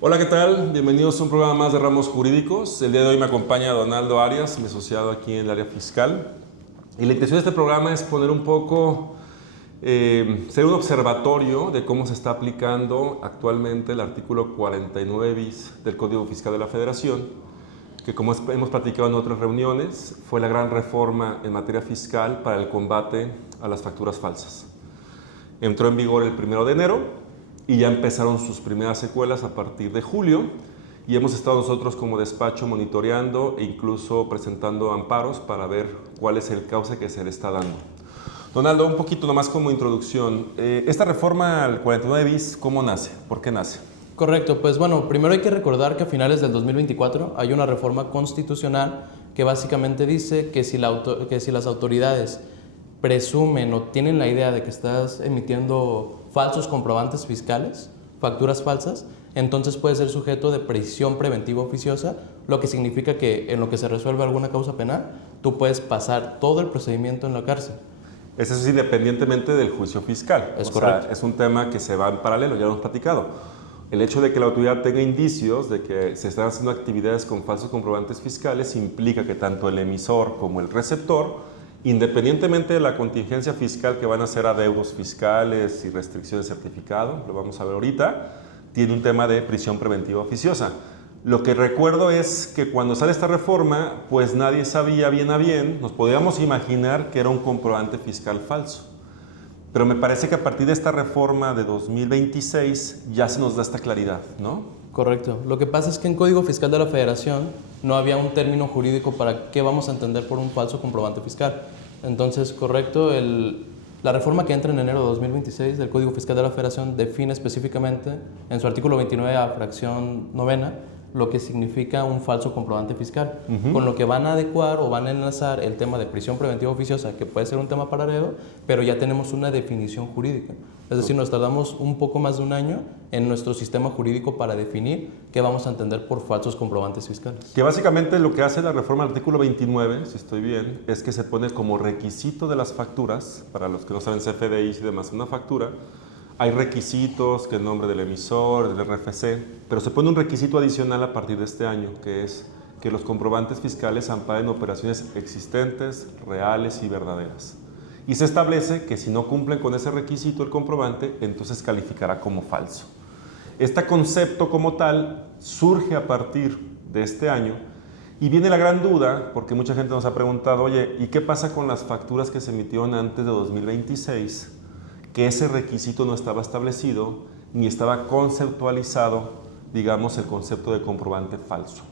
Hola, ¿qué tal? Bienvenidos a un programa más de Ramos Jurídicos. El día de hoy me acompaña Donaldo Arias, mi asociado aquí en el área fiscal. Y la intención de este programa es poner un poco, ser un observatorio de cómo se está aplicando actualmente el artículo 49 bis del Código Fiscal de la Federación, que como hemos platicado en otras reuniones, fue la gran reforma en materia fiscal para el combate a las facturas falsas. Entró en vigor el 1 de enero y ya empezaron sus primeras secuelas a partir de julio y hemos estado nosotros como despacho monitoreando e incluso presentando amparos para ver cuál es el cauce que se le está dando. Donaldo, un poquito nomás como introducción. Esta reforma al 49 bis, ¿cómo nace? ¿Por qué nace? Correcto, pues bueno, primero hay que recordar que a finales del 2024 hay una reforma constitucional que básicamente dice que si las autoridades presumen o tienen la idea de que estás emitiendo falsos comprobantes fiscales, facturas falsas, entonces puede ser sujeto de prisión preventiva oficiosa, lo que significa que en lo que se resuelve alguna causa penal, tú puedes pasar todo el procedimiento en la cárcel. Eso es independientemente del juicio fiscal. Es correcto. Es un tema que se va en paralelo, ya lo hemos platicado. El hecho de que la autoridad tenga indicios de que se están haciendo actividades con falsos comprobantes fiscales implica que tanto el emisor como el receptor, independientemente de la contingencia fiscal que van a hacer adeudos fiscales y restricciones de certificado, lo vamos a ver ahorita, tiene un tema de prisión preventiva oficiosa. Lo que recuerdo es que cuando sale esta reforma, pues nadie sabía bien a bien, nos podíamos imaginar que era un comprobante fiscal falso. Pero me parece que a partir de esta reforma de 2026 ya se nos da esta claridad, ¿no? Correcto. Lo que pasa es que en Código Fiscal de la Federación no había un término jurídico para qué vamos a entender por un falso comprobante fiscal. Entonces, correcto, la reforma que entra en enero de 2026 del Código Fiscal de la Federación define específicamente en su artículo 29 a fracción novena lo que significa un falso comprobante fiscal, con lo que van a adecuar o van a enlazar el tema de prisión preventiva oficiosa, que puede ser un tema paralelo, pero ya tenemos una definición jurídica. Es decir, nos tardamos un poco más de un año en nuestro sistema jurídico para definir qué vamos a entender por falsos comprobantes fiscales. Que básicamente lo que hace la reforma del artículo 29, si estoy bien, es que se pone como requisito de las facturas, para los que no saben CFDI y demás, una factura, hay requisitos, que el nombre del emisor, del RFC, pero se pone un requisito adicional a partir de este año, que es que los comprobantes fiscales amparen operaciones existentes, reales y verdaderas. Y se establece que si no cumplen con ese requisito el comprobante, entonces calificará como falso. Este concepto como tal surge a partir de este año y viene la gran duda, porque mucha gente nos ha preguntado, oye, ¿y qué pasa con las facturas que se emitieron antes de 2026? Que ese requisito no estaba establecido ni estaba conceptualizado, digamos, el concepto de comprobante falso.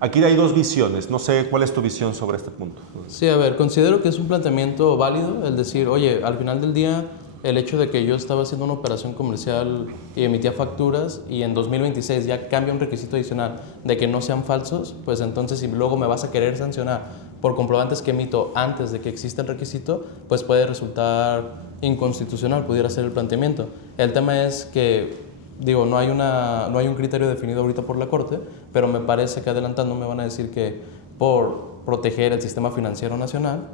Aquí hay dos visiones, no sé cuál es tu visión sobre este punto. Sí, a ver, considero que es un planteamiento válido el decir, oye, al final del día, el hecho de que yo estaba haciendo una operación comercial y emitía facturas y en 2026 ya cambia un requisito adicional de que no sean falsos, pues entonces si luego me vas a querer sancionar por comprobantes que emito antes de que exista el requisito, pues puede resultar inconstitucional, pudiera ser el planteamiento. El tema es que, digo, no hay un criterio definido ahorita por la Corte, pero me parece que adelantando me van a decir que por proteger el sistema financiero nacional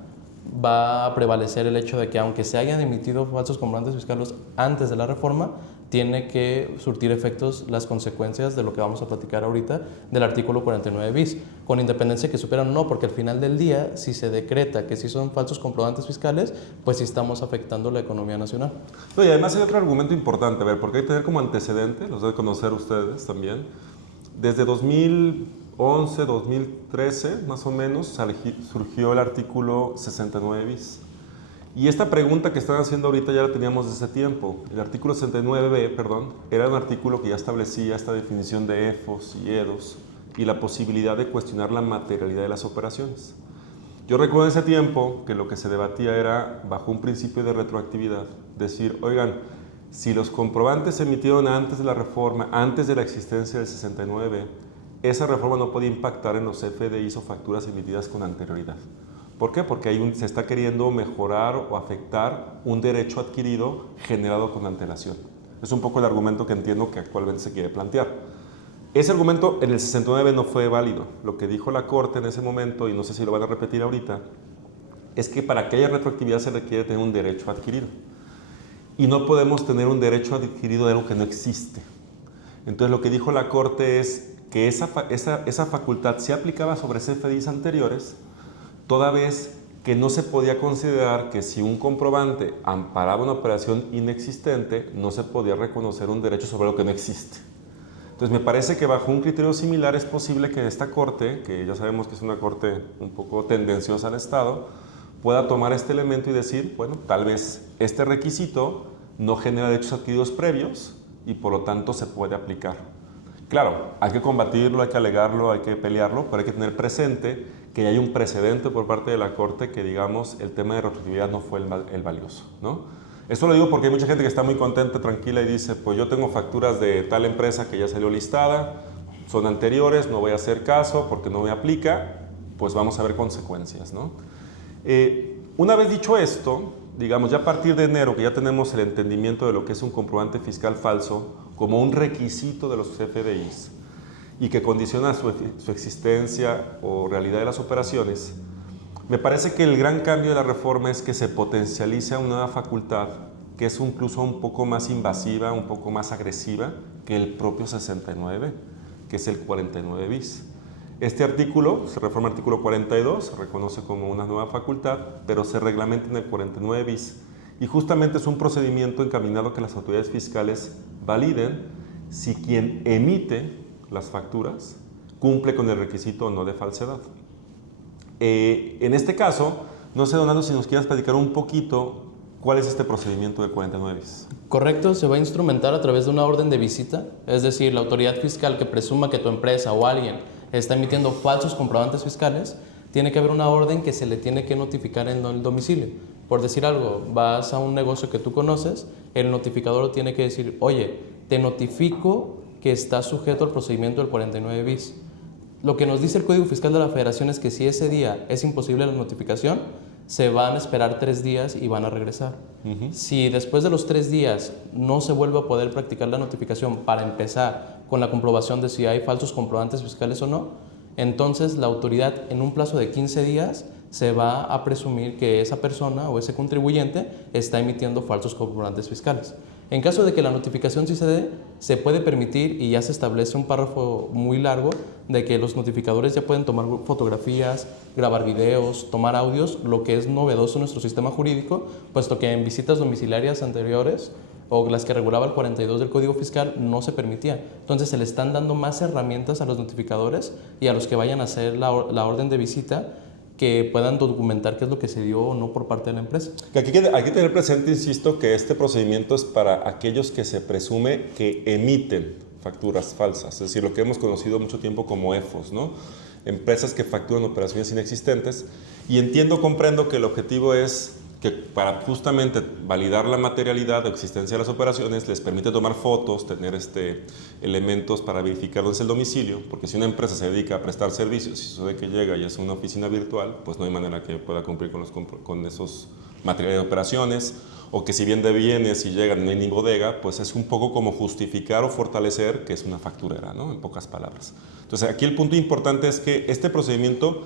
va a prevalecer el hecho de que aunque se hayan emitido falsos comprobantes fiscales antes de la reforma, tiene que surtir efectos las consecuencias de lo que vamos a platicar ahorita del artículo 49 bis, con independencia que superan o no, porque al final del día, si se decreta que sí son falsos comprobantes fiscales, pues sí estamos afectando la economía nacional. No, y además hay otro argumento importante, a ver, porque hay que tener como antecedente, los deben conocer ustedes también, desde 2011, 2013, más o menos, surgió el artículo 69 bis. Y esta pregunta que están haciendo ahorita ya la teníamos desde ese tiempo. El artículo 69b, perdón, era un artículo que ya establecía esta definición de EFOS y EDOS y la posibilidad de cuestionar la materialidad de las operaciones. Yo recuerdo en ese tiempo que lo que se debatía era bajo un principio de retroactividad, decir, oigan, si los comprobantes se emitieron antes de la reforma, antes de la existencia del 69b, esa reforma no puede impactar en los FDIs o facturas emitidas con anterioridad. ¿Por qué? Porque se está queriendo mejorar o afectar un derecho adquirido generado con antelación. Es un poco el argumento que entiendo que actualmente se quiere plantear. Ese argumento en el 69 no fue válido. Lo que dijo la Corte en ese momento, y no sé si lo van a repetir ahorita, es que para que haya retroactividad se requiere tener un derecho adquirido. Y no podemos tener un derecho adquirido de algo que no existe. Entonces lo que dijo la Corte es que esa facultad se aplicaba sobre CFDIs anteriores, toda vez que no se podía considerar que si un comprobante amparaba una operación inexistente, no se podía reconocer un derecho sobre lo que no existe. Entonces me parece que bajo un criterio similar es posible que esta Corte, que ya sabemos que es una Corte un poco tendenciosa al Estado, pueda tomar este elemento y decir, bueno, tal vez este requisito no genera derechos adquiridos previos y por lo tanto se puede aplicar. Claro, hay que combatirlo, hay que alegarlo, hay que pelearlo, pero hay que tener presente que hay un precedente por parte de la Corte que, digamos, el tema de retroactividad no fue el valioso, ¿no? Esto lo digo porque hay mucha gente que está muy contenta, tranquila y dice, pues yo tengo facturas de tal empresa que ya salió listada, son anteriores, no voy a hacer caso porque no me aplica, pues vamos a ver consecuencias, ¿no? Una vez dicho esto, digamos, ya a partir de enero que ya tenemos el entendimiento de lo que es un comprobante fiscal falso como un requisito de los CFDIs y que condiciona su existencia o realidad de las operaciones, me parece que el gran cambio de la reforma es que se potencializa una nueva facultad que es incluso un poco más invasiva, un poco más agresiva que el propio 69, que es el 49 bis. Este artículo, se reforma el artículo 42, se reconoce como una nueva facultad, pero se reglamenta en el 49 bis. Y justamente es un procedimiento encaminado a que las autoridades fiscales validen si quien emite las facturas cumple con el requisito o no de falsedad. En este caso, no sé, Donaldo, si nos quieras platicar un poquito cuál es este procedimiento del 49 bis. Correcto, se va a instrumentar a través de una orden de visita, es decir, la autoridad fiscal que presuma que tu empresa o alguien está emitiendo falsos comprobantes fiscales, tiene que haber una orden que se le tiene que notificar en el domicilio. Por decir algo, vas a un negocio que tú conoces, el notificador tiene que decir, oye, te notifico que está sujeto al procedimiento del 49 bis. Lo que nos dice el Código Fiscal de la Federación es que si ese día es imposible la notificación, se van a esperar 3 días y van a regresar. Si después de los 3 días no se vuelve a poder practicar la notificación para empezar con la comprobación de si hay falsos comprobantes fiscales o no, entonces la autoridad en un plazo de 15 días se va a presumir que esa persona o ese contribuyente está emitiendo falsos comprobantes fiscales. En caso de que la notificación sí se dé, se puede permitir y ya se establece un párrafo muy largo de que los notificadores ya pueden tomar fotografías, grabar videos, tomar audios, lo que es novedoso en nuestro sistema jurídico, puesto que en visitas domiciliarias anteriores o las que regulaba el 42 del Código Fiscal no se permitía. Entonces se le están dando más herramientas a los notificadores y a los que vayan a hacer la orden de visita que puedan documentar qué es lo que se dio o no por parte de la empresa. Hay que tener presente, insisto, que este procedimiento es para aquellos que se presume que emiten facturas falsas, es decir, lo que hemos conocido mucho tiempo como EFOS, ¿no? Empresas que facturan operaciones inexistentes, y comprendo que el objetivo es que para justamente validar la materialidad o existencia de las operaciones les permite tomar fotos, tener elementos para verificar dónde es el domicilio, porque si una empresa se dedica a prestar servicios y sucede que llega y es una oficina virtual, pues no hay manera que pueda cumplir con esos materiales de operaciones, o que si vende bienes y llegan no hay ni bodega, pues es un poco como justificar o fortalecer que es una facturera, ¿no? En pocas palabras. Entonces aquí el punto importante es que este procedimiento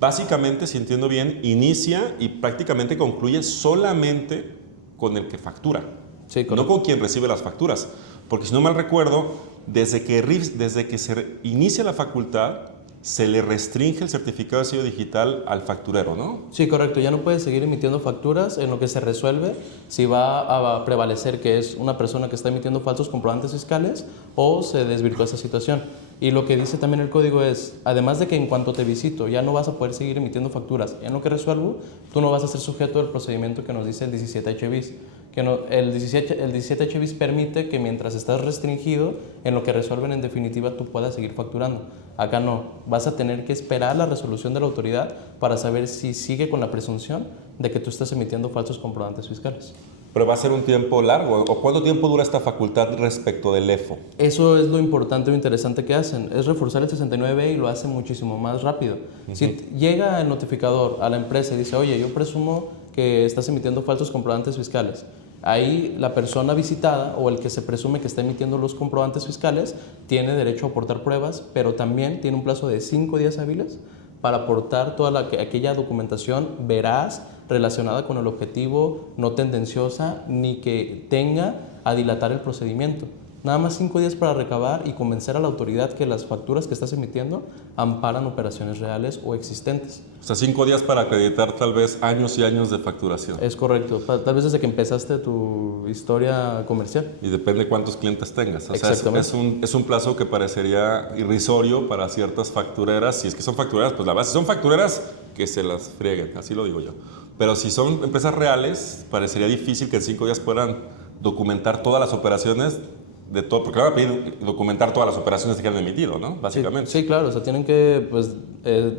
básicamente, si entiendo bien, inicia y prácticamente concluye solamente con el que factura, Sí, no con quien recibe las facturas. Porque si no mal recuerdo, desde que se inicia la facultad, se le restringe el certificado de sello digital al facturero, ¿no? Sí, correcto. Ya no puede seguir emitiendo facturas en lo que se resuelve si va a prevalecer que es una persona que está emitiendo falsos comprobantes fiscales o se desvirtuó esa situación. Y lo que dice también el código es, además de que en cuanto te visito ya no vas a poder seguir emitiendo facturas, en lo que resuelvo, tú no vas a ser sujeto del procedimiento que nos dice el 17H bis. Que no, el 17H bis permite que mientras estás restringido, en lo que resuelven en definitiva tú puedas seguir facturando. Acá no, vas a tener que esperar la resolución de la autoridad para saber si sigue con la presunción de que tú estás emitiendo falsos comprobantes fiscales. Pero va a ser un tiempo largo. ¿O cuánto tiempo dura esta facultad respecto del EFO? Eso es lo importante o interesante que hacen, es reforzar el 69 y lo hacen muchísimo más rápido. Si llega el notificador a la empresa y dice, oye, yo presumo que estás emitiendo falsos comprobantes fiscales, ahí la persona visitada o el que se presume que está emitiendo los comprobantes fiscales tiene derecho a aportar pruebas, pero también tiene un plazo de 5 días hábiles para aportar toda aquella documentación veraz relacionada con el objetivo, no tendenciosa ni que tenga a dilatar el procedimiento. Nada más 5 días para recabar y convencer a la autoridad que las facturas que estás emitiendo amparan operaciones reales o existentes. O sea, 5 días para acreditar tal vez años y años de facturación. Es correcto, tal vez desde que empezaste tu historia comercial. Y depende cuántos clientes tengas. O sea, Exactamente. es un plazo que parecería irrisorio para ciertas factureras. Si es que son factureras, pues la base son factureras que se las frieguen, así lo digo yo. Pero si son empresas reales, parecería difícil que en 5 días puedan documentar todas las operaciones de todo, porque le van a pedir documentar todas las operaciones que han emitido, ¿no? Básicamente. Sí, claro, o sea, tienen que pues,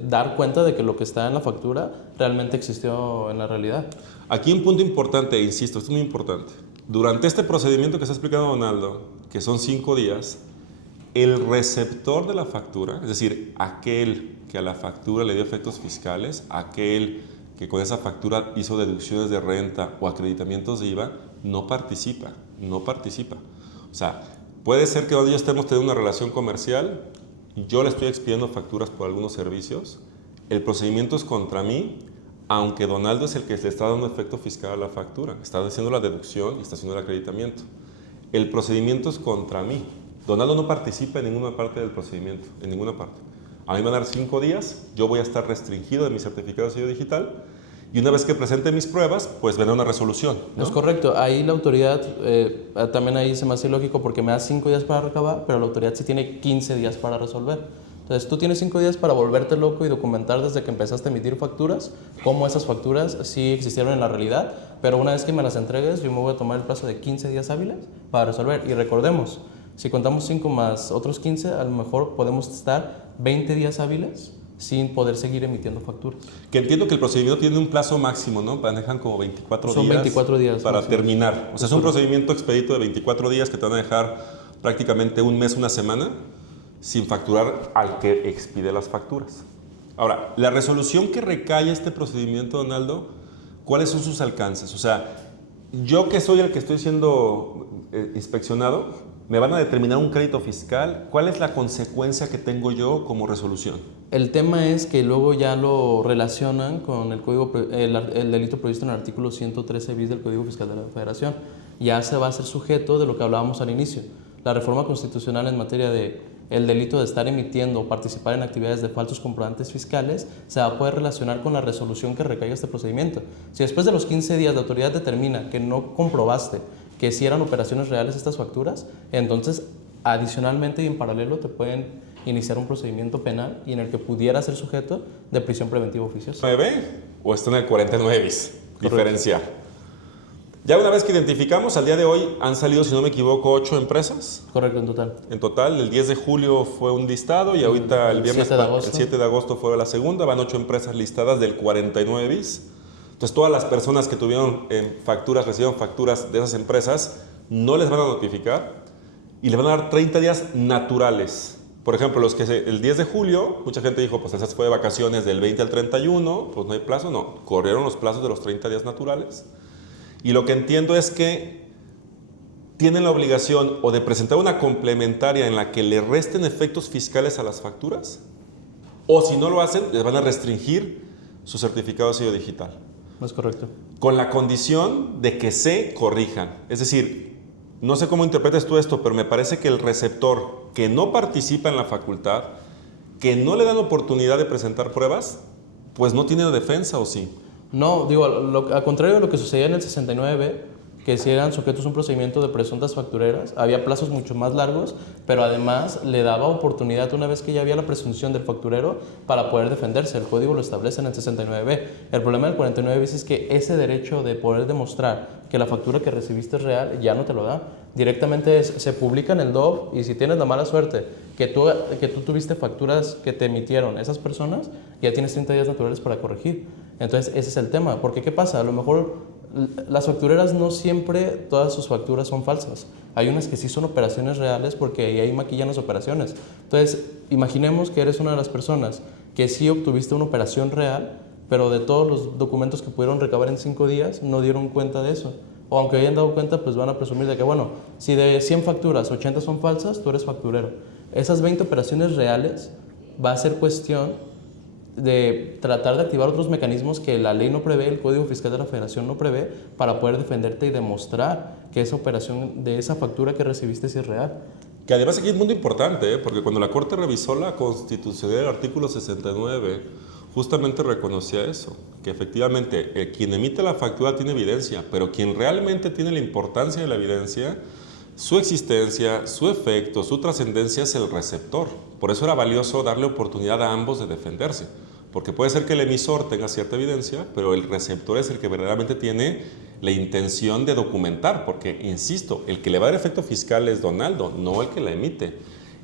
dar cuenta de que lo que está en la factura realmente existió en la realidad. Aquí un punto importante, insisto, esto es muy importante. Durante este procedimiento que está explicando Donaldo, que son 5 días, el receptor de la factura, es decir, aquel que a la factura le dio efectos fiscales, aquel que con esa factura hizo deducciones de renta o acreditamientos de IVA, no participa. O sea, puede ser que hoy ya estemos teniendo una relación comercial, yo le estoy expidiendo facturas por algunos servicios, el procedimiento es contra mí, aunque Donaldo es el que le está dando efecto fiscal a la factura, está haciendo la deducción y está haciendo el acreditamiento. El procedimiento es contra mí. Donaldo no participa en ninguna parte del procedimiento, en ninguna parte. A mí me van a dar 5 días, yo voy a estar restringido de mi certificado de sello digital y una vez que presente mis pruebas, pues vendrá una resolución, ¿no? Es correcto, ahí la autoridad, también ahí se me hace ilógico porque me da 5 días para recabar, pero la autoridad sí tiene 15 días para resolver. Entonces tú tienes 5 días para volverte loco y documentar desde que empezaste a emitir facturas, cómo esas facturas sí existieron en la realidad, pero una vez que me las entregues, yo me voy a tomar el plazo de 15 días hábiles para resolver. Y recordemos, si contamos 5 más otros 15, a lo mejor podemos estar 20 días hábiles sin poder seguir emitiendo facturas. Que entiendo que el procedimiento tiene un plazo máximo, ¿no? Manejan como 24 días. Son 24 días para máximo terminar. O sea, es un procedimiento expedito de 24 días que te van a dejar prácticamente un mes, una semana, sin facturar al que expide las facturas. Ahora, la resolución que recae este procedimiento, Donaldo, ¿cuáles son sus alcances? O sea, yo que soy el que estoy siendo inspeccionado, me van a determinar un crédito fiscal. ¿Cuál es la consecuencia que tengo yo como resolución? El tema es que luego ya lo relacionan con el delito previsto en el artículo 113 bis del Código Fiscal de la Federación. Ya se va a hacer sujeto de lo que hablábamos al inicio. La reforma constitucional en materia de el delito de estar emitiendo o participar en actividades de falsos comprobantes fiscales se va a poder relacionar con la resolución que recaiga este procedimiento. Si después de los 15 días la autoridad determina que no comprobaste que si eran operaciones reales estas facturas, entonces adicionalmente y en paralelo te pueden iniciar un procedimiento penal y en el que pudiera ser sujeto de prisión preventiva oficiosa. ¿9 o está en el 49 bis? Correcto. Diferenciar. Ya una vez que identificamos, al día de hoy han salido, si no me equivoco, 8 empresas. Correcto, en total. En total, el 10 de julio fue un listado y ahorita el viernes, 7 de agosto. el 7 de agosto fue la segunda, van 8 empresas listadas del 49 bis. Entonces, todas las personas que tuvieron facturas, recibieron facturas de esas empresas, no les van a notificar y les van a dar 30 días naturales. Por ejemplo, el 10 de julio, mucha gente dijo, pues esa fue de vacaciones del 20 al 31, pues no hay plazo. No, corrieron los plazos de los 30 días naturales. Y lo que entiendo es que tienen la obligación o de presentar una complementaria en la que le resten efectos fiscales a las facturas, o si no lo hacen, les van a restringir su certificado de sello digital. No es correcto. Con la condición de que se corrijan. Es decir, no sé cómo interpretes tú esto, pero me parece que el receptor que no participa en la facultad, que no le dan oportunidad de presentar pruebas, pues no tiene defensa, ¿o sí? No, digo, al contrario de lo que sucedía en el 69, que si eran sujetos a un procedimiento de presuntas factureras, había plazos mucho más largos, pero además le daba oportunidad una vez que ya había la presunción del facturero para poder defenderse. El código lo establece en el 69B. El problema del 49 bis es que ese derecho de poder demostrar que la factura que recibiste es real ya no te lo da. Directamente se publica en el DOF y si tienes la mala suerte que tú tuviste facturas que te emitieron esas personas, ya tienes 30 días naturales para corregir. Entonces ese es el tema, porque ¿qué pasa? A lo mejor las factureras no siempre todas sus facturas son falsas. Hay unas que sí son operaciones reales porque ahí maquillan las operaciones. Entonces, imaginemos que eres una de las personas que sí obtuviste una operación real, pero de todos los documentos que pudieron recabar en 5 días no dieron cuenta de eso. O aunque hayan dado cuenta, pues van a presumir de que, bueno, si de 100 facturas, 80 son falsas, tú eres facturero. Esas 20 operaciones reales va a ser cuestión de tratar de activar otros mecanismos que la ley no prevé, el Código Fiscal de la Federación no prevé, para poder defenderte y demostrar que esa operación de esa factura que recibiste sí es real. Que además aquí es muy importante, porque cuando la Corte revisó la constitucionalidad del artículo 69, justamente reconocía eso, que efectivamente quien emite la factura tiene evidencia, pero quien realmente tiene la importancia de la evidencia, su existencia, su efecto, su trascendencia es el receptor. Por eso era valioso darle oportunidad a ambos de defenderse, porque puede ser que el emisor tenga cierta evidencia, pero el receptor es el que verdaderamente tiene la intención de documentar, porque, insisto, el que le va a dar efecto fiscal es Donaldo, no el que la emite.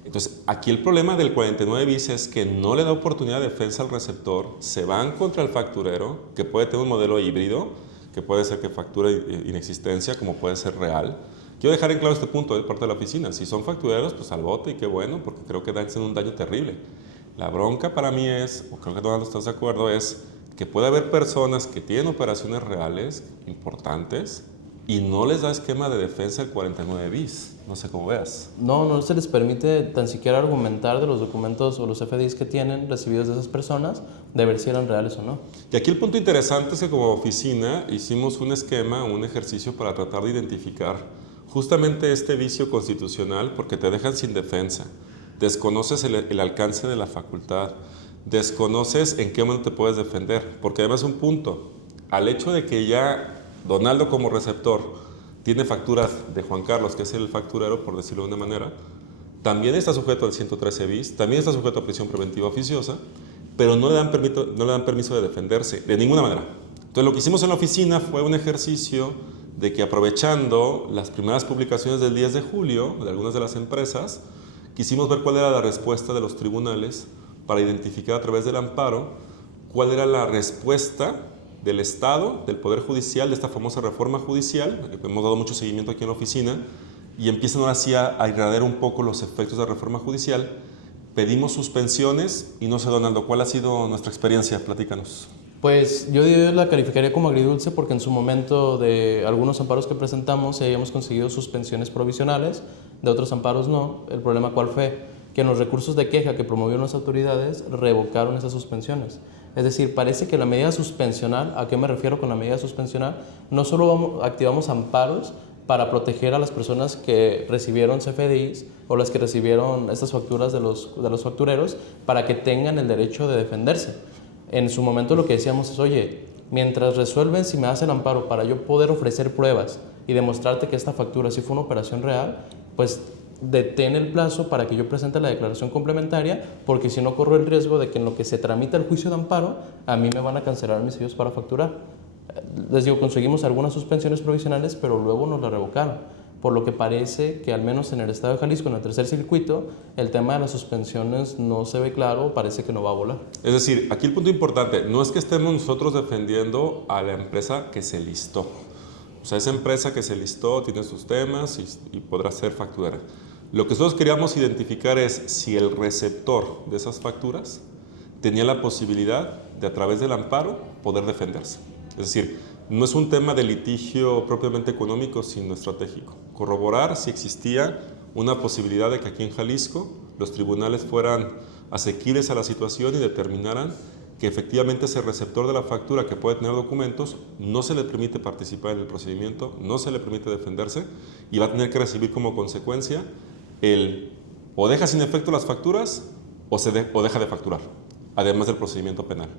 Entonces, aquí el problema del 49 bis es que no le da oportunidad de defensa al receptor, se van contra el facturero, que puede tener un modelo híbrido, que puede ser que factura inexistencia, como puede ser real. Quiero dejar en claro este punto de parte de la oficina. Si son factureros, pues al bote y qué bueno, porque creo que hacen un daño terrible. La bronca para mí es, o creo que Donaldo estás de acuerdo, es que puede haber personas que tienen operaciones reales importantes y no les da esquema de defensa el 49 bis. No sé cómo veas. No se les permite tan siquiera argumentar de los documentos o los FDIs que tienen recibidos de esas personas, de ver si eran reales o no. Y aquí el punto interesante es que como oficina hicimos un esquema, un ejercicio para tratar de identificar justamente este vicio constitucional, porque te dejan sin defensa. Desconoces el alcance de la facultad, desconoces en qué momento te puedes defender, porque además un punto, al hecho de que ya Donaldo como receptor tiene facturas de Juan Carlos, que es el facturero, por decirlo de una manera, también está sujeto al 113 bis, también está sujeto a prisión preventiva oficiosa, pero no le dan permiso de defenderse, de ninguna manera. Entonces lo que hicimos en la oficina fue un ejercicio de que aprovechando las primeras publicaciones del 10 de julio de algunas de las empresas, quisimos ver cuál era la respuesta de los tribunales para identificar a través del amparo cuál era la respuesta del Estado, del Poder Judicial, de esta famosa reforma judicial, que hemos dado mucho seguimiento aquí en la oficina, y empiezan ahora sí a irradiar un poco los efectos de la reforma judicial. Pedimos suspensiones y no sé, Donaldo, ¿cuál ha sido nuestra experiencia? Platícanos. Pues yo la calificaría como agridulce porque en su momento de algunos amparos que presentamos habíamos conseguido suspensiones provisionales, de otros amparos no. El problema ¿cuál fue? Que en los recursos de queja que promovieron las autoridades revocaron esas suspensiones. Es decir, parece que la medida suspensional, ¿a qué me refiero con la medida suspensional? No solo activamos amparos para proteger a las personas que recibieron CFDIs o las que recibieron estas facturas de los factureros para que tengan el derecho de defenderse. En su momento lo que decíamos es, oye, mientras resuelven si me hacen amparo para yo poder ofrecer pruebas y demostrarte que esta factura sí fue una operación real, pues detén el plazo para que yo presente la declaración complementaria, porque si no corro el riesgo de que en lo que se tramita el juicio de amparo, a mí me van a cancelar mis sellos para facturar. Les digo, conseguimos algunas suspensiones provisionales, pero luego nos la revocaron. Por lo que parece que al menos en el estado de Jalisco, en el tercer circuito, el tema de las suspensiones no se ve claro, parece que no va a volar. Es decir, aquí el punto importante, no es que estemos nosotros defendiendo a la empresa que se listó. O sea, esa empresa que se listó tiene sus temas y podrá ser facturera. Lo que nosotros queríamos identificar es si el receptor de esas facturas tenía la posibilidad de, a través del amparo, poder defenderse. Es decir, no es un tema de litigio propiamente económico, sino estratégico. Corroborar si existía una posibilidad de que aquí en Jalisco los tribunales fueran asequibles a la situación y determinaran que efectivamente ese receptor de la factura que puede tener documentos no se le permite participar en el procedimiento, no se le permite defenderse y va a tener que recibir como consecuencia el o deja sin efecto las facturas o deja de facturar, además del procedimiento penal.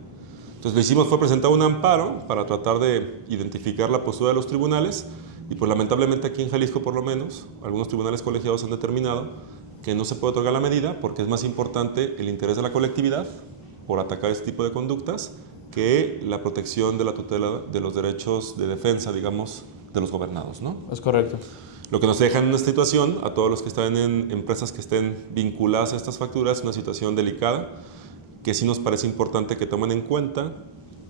Entonces lo que hicimos fue presentar un amparo para tratar de identificar la postura de los tribunales y pues lamentablemente aquí en Jalisco por lo menos algunos tribunales colegiados han determinado que no se puede otorgar la medida porque es más importante el interés de la colectividad por atacar este tipo de conductas que la protección de la tutela de los derechos de defensa, digamos, de los gobernados, ¿no? Es correcto. Lo que nos deja en una situación, a todos los que están en empresas que estén vinculadas a estas facturas, una situación delicada, que sí nos parece importante que tomen en cuenta,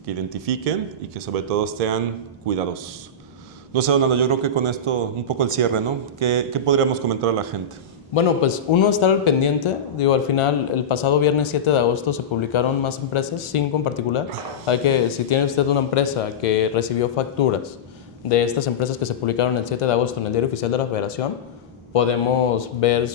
que identifiquen y que sobre todo sean cuidadosos. No sé, Donaldo, yo creo que con esto un poco el cierre, ¿no? ¿Qué podríamos comentar a la gente? Bueno, pues uno, estar al pendiente. Digo, al final, el pasado viernes 7 de agosto se publicaron más empresas, 5 en particular. Si tiene usted una empresa que recibió facturas de estas empresas que se publicaron el 7 de agosto en el Diario Oficial de la Federación, podemos ver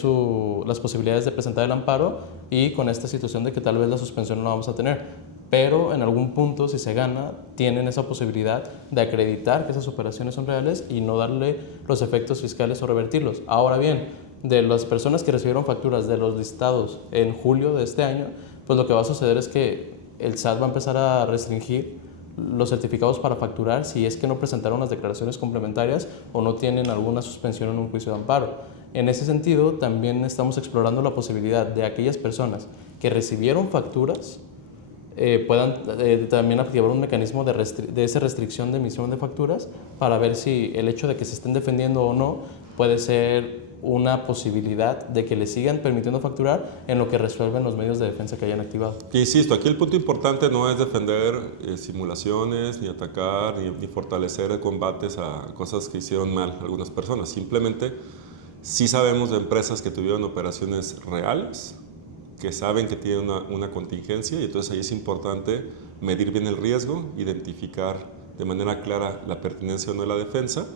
las posibilidades de presentar el amparo y con esta situación de que tal vez la suspensión no la vamos a tener. pero en algún punto, si se gana, tienen esa posibilidad de acreditar que esas operaciones son reales y no darle los efectos fiscales o revertirlos. Ahora bien, de las personas que recibieron facturas de los listados en julio de este año, pues lo que va a suceder es que el SAT va a empezar a restringir los certificados para facturar si es que no presentaron las declaraciones complementarias o no tienen alguna suspensión en un juicio de amparo. En ese sentido, también estamos explorando la posibilidad de aquellas personas que recibieron facturas puedan también activar un mecanismo de esa restricción de emisión de facturas para ver si el hecho de que se estén defendiendo o no puede ser una posibilidad de que le sigan permitiendo facturar en lo que resuelven los medios de defensa que hayan activado. Y insisto, aquí el punto importante no es defender simulaciones, ni atacar, ni fortalecer combates a cosas que hicieron mal algunas personas. Simplemente sí sabemos de empresas que tuvieron operaciones reales, que saben que tienen una contingencia, y entonces ahí es importante medir bien el riesgo, identificar de manera clara la pertinencia o no de la defensa,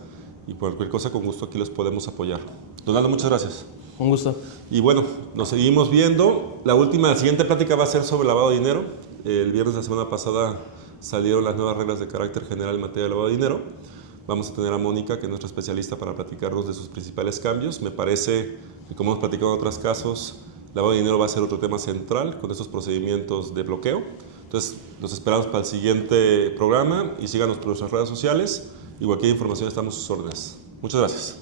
y por cualquier cosa con gusto aquí los podemos apoyar. Don Aldo, muchas gracias. Un gusto. Y bueno, nos seguimos viendo. La siguiente plática va a ser sobre lavado de dinero. El viernes de la semana pasada salieron las nuevas reglas de carácter general en materia de lavado de dinero. Vamos a tener a Mónica, que es nuestra especialista, para platicarnos de sus principales cambios. Me parece que, como hemos platicado en otros casos, lavado de dinero va a ser otro tema central con estos procedimientos de bloqueo. Entonces, nos esperamos para el siguiente programa y síganos por nuestras redes sociales y cualquier información estamos a sus órdenes. Muchas gracias.